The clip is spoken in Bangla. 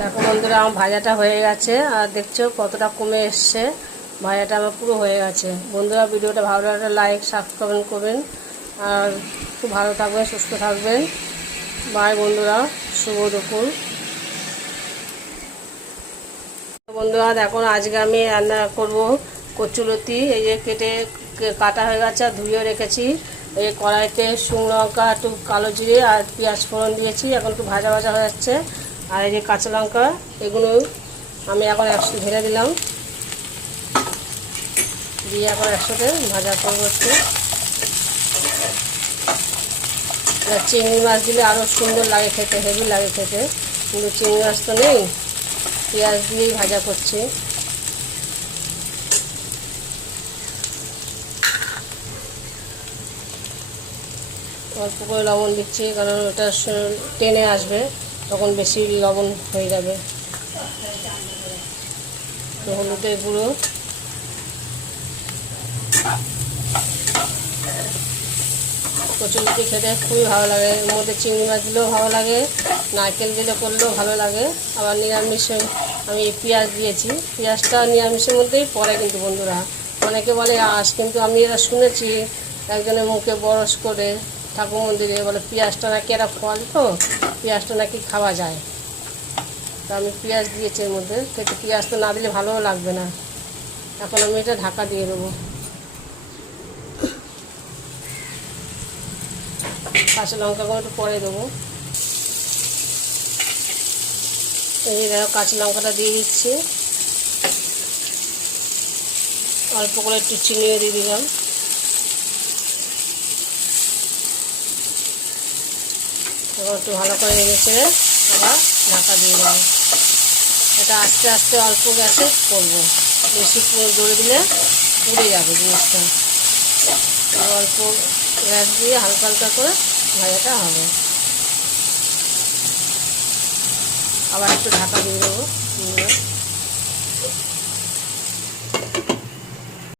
দেখো বন্ধুরা, আমার ভাজাটা হয়ে গেছে আর দেখছো কতটা কমে এসছে। ভাজাটা আমার পুরো হয়ে গেছে। বন্ধুরা, ভিডিওটা ভালো লাগলে লাইক সাবস্ক্রাইব করবেন আর খুব ভালো থাকবেন, সুস্থ থাকবেন। বাই বন্ধুরা, শুভ দুপুর। বন্ধুরা দেখো, আজকে আমি রান্না করব কচুলতি। এই যে কাটা হয়ে গেছে আর ধুয়ে রেখেছি। এই কড়াইতে শুকনো লঙ্কা, একটু কালো জিরে আর পেঁয়াজ ফোড়ন দিয়েছি। এখন একটু ভাজা ভাজা হয়ে যাচ্ছে। আর এই যে কাঁচা লঙ্কা, এগুলো আমি এখন একসাথে ঢেলে দিলাম, দিয়ে এখন একসাথে ভাজা করবো একটু। চিংড়ি মাছ দিলে আরও সুন্দর লাগে খেতে, হেভি লাগে খেতে, কিন্তু চিংড়ি মাছ তো নেই, পেঁয়াজ দিয়েই ভাজা করছি। অল্প করে লবণ দিচ্ছি, কারণ ওটা টেনে আসবে, তখন বেশি লবণ হয়ে যাবে। তো হলুদের গুঁড়ো, কচুলতি খেতে খুবই ভালো লাগে। এর মধ্যে চিংড়ি মাছ দিলেও ভালো লাগে, নারকেল দিলে করলেও ভালো লাগে। আবার নিরামিষে আমি পেঁয়াজ দিয়েছি। পেঁয়াজটা নিরামিষের মধ্যেই পড়ে কিন্তু বন্ধুরা। অনেকে বলে আঁশ, কিন্তু আমি এটা শুনেছি একজনের মুখে বরস করে ঠাকুর মন্দিরে, বলে পেঁয়াজটা নাকি একটা ফল, তো পেঁয়াজটা নাকি খাওয়া যায়। তো আমি পেঁয়াজ দিয়েছি এর মধ্যে, কিন্তু পেঁয়াজ তো না দিলে ভালোও লাগবে না। এখন আমি এটা ঢাকা দিয়ে দেবো। কাঁচা লঙ্কাগুলো একটু পরে দেবো। এই দেখো, কাঁচা লঙ্কাটা দিয়ে দিচ্ছি, অল্প করে একটু চিনিও দিয়ে দিলাম। এবার একটু ভালো করে নেড়ে চেড়ে আবার ঢাকা দিয়ে দেবো। এটা আস্তে আস্তে অল্প গ্যাসে করবো, বেশি জোরে দিলে পুড়ে যাবে জিনিসটা। অল্প গ্যাস দিয়ে হালকা হালকা করে ভাজাটা হবে। আবার একটু ঢাকা দিয়ে দেবো।